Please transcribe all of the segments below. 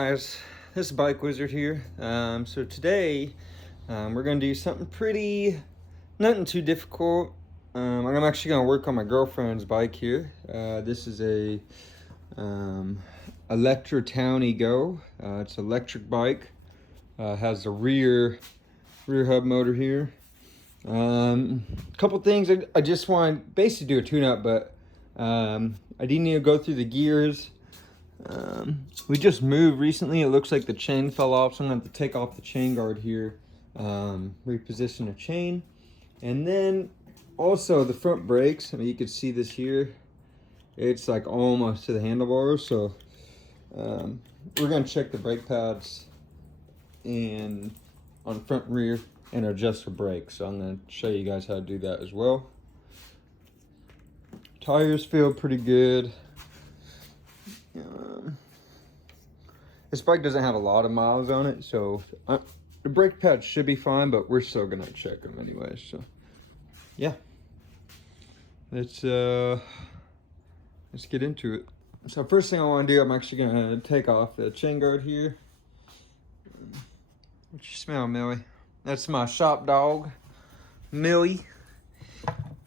Guys, this is Bike Wizard here. So today we're gonna do something nothing too difficult. I'm actually gonna work on my girlfriend's bike here. This is a Electra Townie Go. It's an electric bike. Has a rear hub motor here. Couple things I just want to basically do a tune-up, but I do need to go through the gears. We just moved recently. It looks like the chain fell off, so I'm going to have to take off the chain guard here, reposition the chain. And then also the front brakes. I mean, you can see this here. It's like almost to the handlebars, so we're going to check the brake pads and on front and rear and adjust for brakes. So I'm going to show you guys how to do that as well. Tires feel pretty good. This bike doesn't have a lot of miles on it, so the brake pads should be fine, but we're still gonna check them anyway. So yeah, let's get into it. So first thing I want to do, I'm actually gonna take off the chain guard here. What you smell, Millie? That's my shop dog, Millie.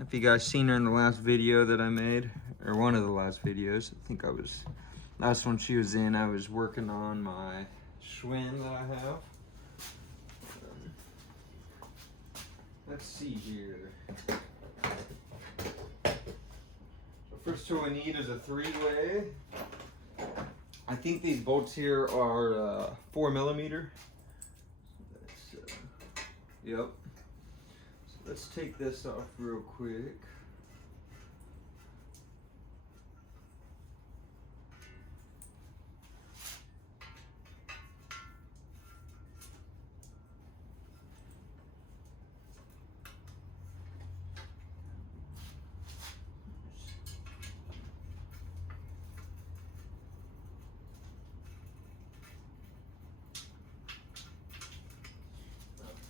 If you guys seen her in the last video that I made, or one of the last videos, I think last one she was in, I was working on my Schwinn that I have. Let's see here. So first tool we need is a 3-way. I think these bolts here are 4mm. Yep. So let's take this off real quick.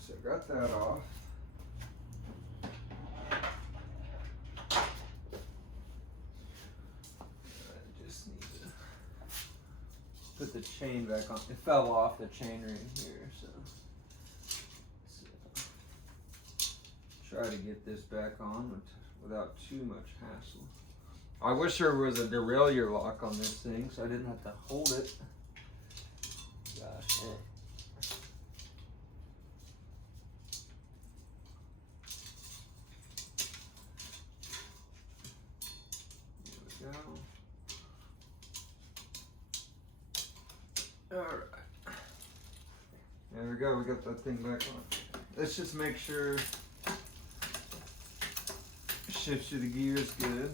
So got that off. I just need to put the chain back on. It fell off the chain ring here, so try to get this back on without too much hassle. I wish there was a derailleur lock on this thing so I didn't have to hold it. Gosh, Alright. There we go, we got that thing back on. Let's just make sure shifts through the gears good.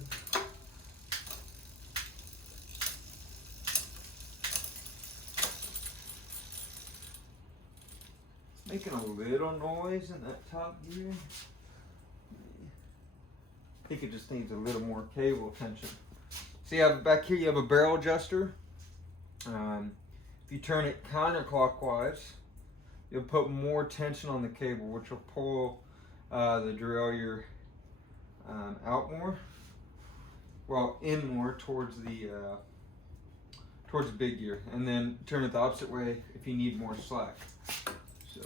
It's making a little noise in that top gear. I think it just needs a little more cable tension. So you have back here, you have a barrel adjuster. If you turn it counterclockwise, you'll put more tension on the cable, which will pull the derailleur out more. Well, in more towards the big gear, and then turn it the opposite way if you need more slack. So.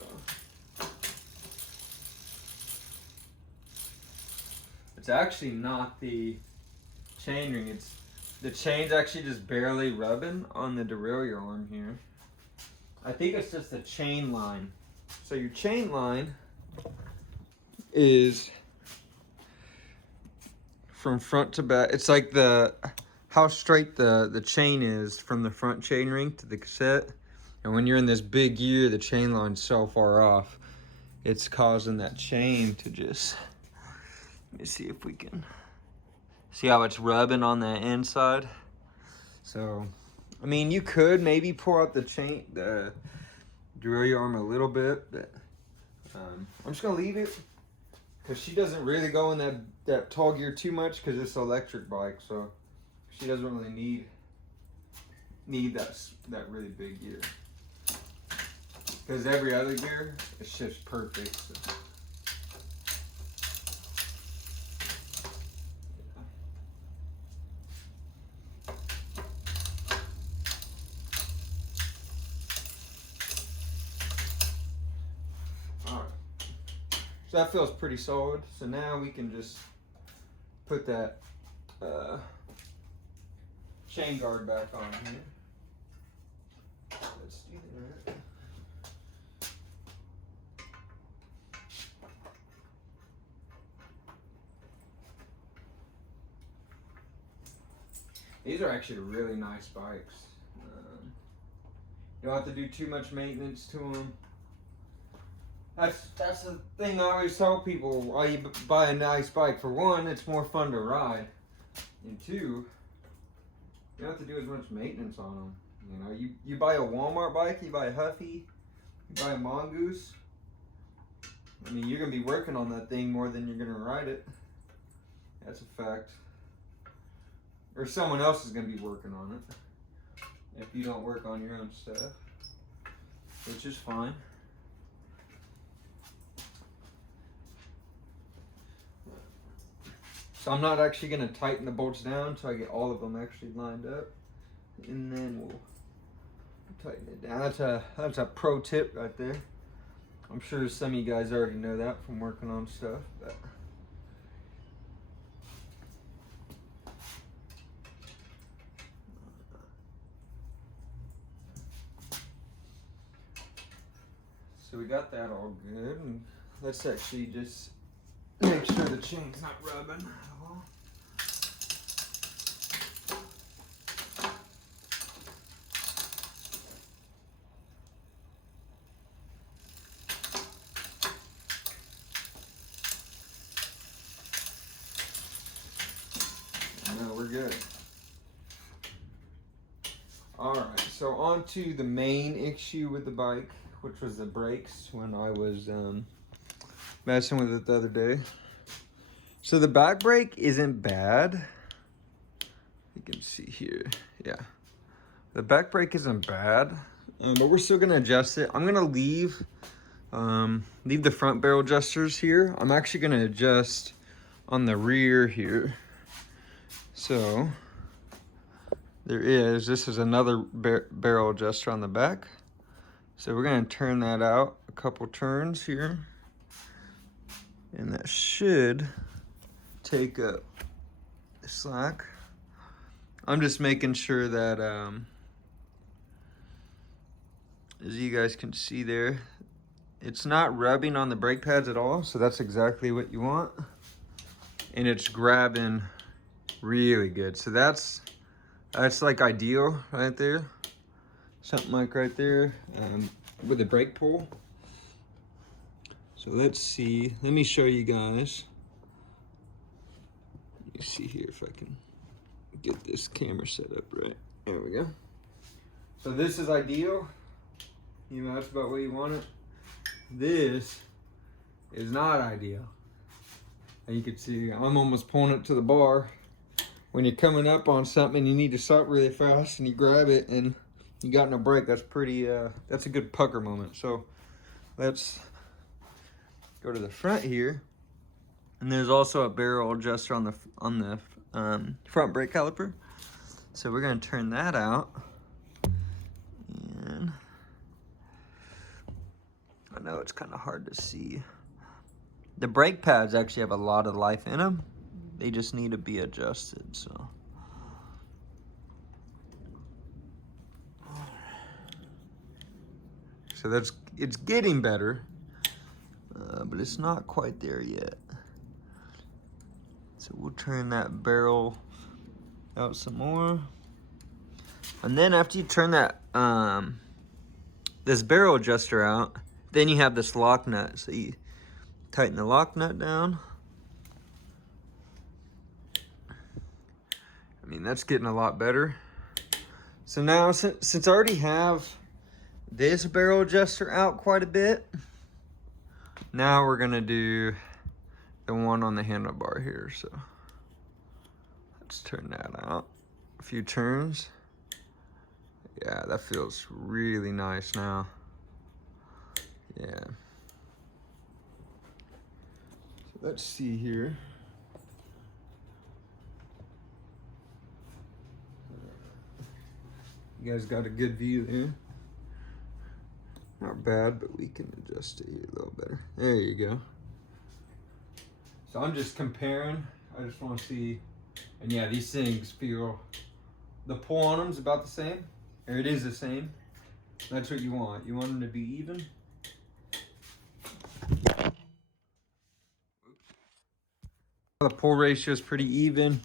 It's actually not the chain ring, it's the chain's actually just barely rubbing on the derailleur arm here. I think it's just the chain line. So your chain line is from front to back. It's like how straight the chain is from the front chain ring to the cassette. And when you're in this big gear, the chain line's so far off, it's causing that chain to just, let me see if we can see how it's rubbing on the inside. So, I mean, you could maybe pull out the derailleur arm a little bit, but I'm just gonna leave it because she doesn't really go in that tall gear too much because it's an electric bike, so she doesn't really need that really big gear. Because every other gear, it shifts perfect. So. that feels pretty solid. So now we can just put that chain guard back on here. Let's do that. These are actually really nice bikes. You don't have to do too much maintenance to them. That's the thing I always tell people why you buy a nice bike. For one, it's more fun to ride, and two, you don't have to do as much maintenance on them. You know, you buy a Walmart bike, you buy a Huffy, you buy a Mongoose. I mean, you're gonna be working on that thing more than you're gonna ride it. That's a fact. Or someone else is going to be working on it if you don't work on your own stuff, which is fine. So I'm not actually going to tighten the bolts down until I get all of them actually lined up, and then we'll tighten it down. That's a pro tip right there. I'm sure some of you guys already know that from working on stuff, but so we got that all good, and let's actually just make sure the chain's not rubbing at all. No, we're good. Alright, so on to the main issue with the bike, which was the brakes when I was messing with it the other day. So the back brake isn't bad. You can see here, yeah. The back brake isn't bad, but we're still gonna adjust it. I'm gonna leave the front barrel adjusters here. I'm actually gonna adjust on the rear here. So this is another barrel adjuster on the back. So we're gonna turn that out a couple turns here. And that should take up the slack. I'm just making sure that, as you guys can see there, it's not rubbing on the brake pads at all. So that's exactly what you want. And it's grabbing really good. So that's like ideal right there. Something like right there with the brake pull. So let's see, let me show you guys. Let me see here if I can get this camera set up right. There we go. So this is ideal. You know, that's about where you want it. This is not ideal. And you can see I'm almost pulling it to the bar. When you're coming up on something and you need to stop really fast and you grab it and you got no brake, that's pretty, that's a good pucker moment. So let's go to the front here. And there's also a barrel adjuster on the front brake caliper. So we're gonna turn that out. And I know it's kind of hard to see. The brake pads actually have a lot of life in them. They just need to be adjusted, so. So it's getting better, but it's not quite there yet. So we'll turn that barrel out some more. And then after you turn that, this barrel adjuster out, then you have this lock nut. So you tighten the lock nut down. I mean, that's getting a lot better. So now, since I already have this barrel adjuster out quite a bit, now we're gonna do the one on the handlebar here. So let's turn that out a few turns. Yeah, that feels really nice now. Yeah. So let's see here. You guys got a good view there. Not bad, but we can adjust it here a little better. There you go. So I'm just comparing. I just want to see. And yeah, these things feel, the pull on them is about the same, or it is the same. That's what you want. You want them to be even. The pull ratio is pretty even.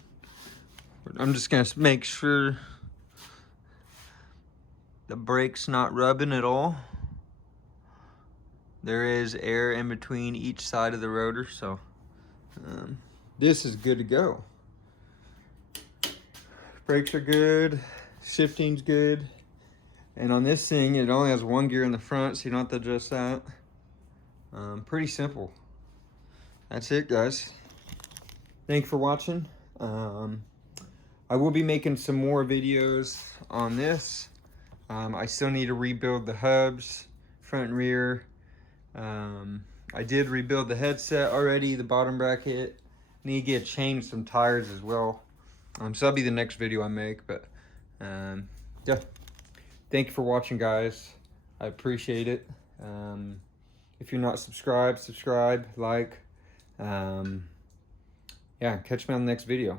I'm just gonna make sure the brake's not rubbing at all. There is air in between each side of the rotor, so this is good to go. Brakes are good, shifting's good. And on this thing, it only has one gear in the front, so you don't have to adjust that. Pretty simple. That's it, guys. Thank you for watching. I will be making some more videos on this. I still need to rebuild the hubs, front and rear. I did rebuild the headset already, the bottom bracket. Need to change some tires as well. So that'll be the next video I make, but yeah. Thank you for watching, guys. I appreciate it. If you're not subscribed, subscribe, like. Yeah, catch me on the next video.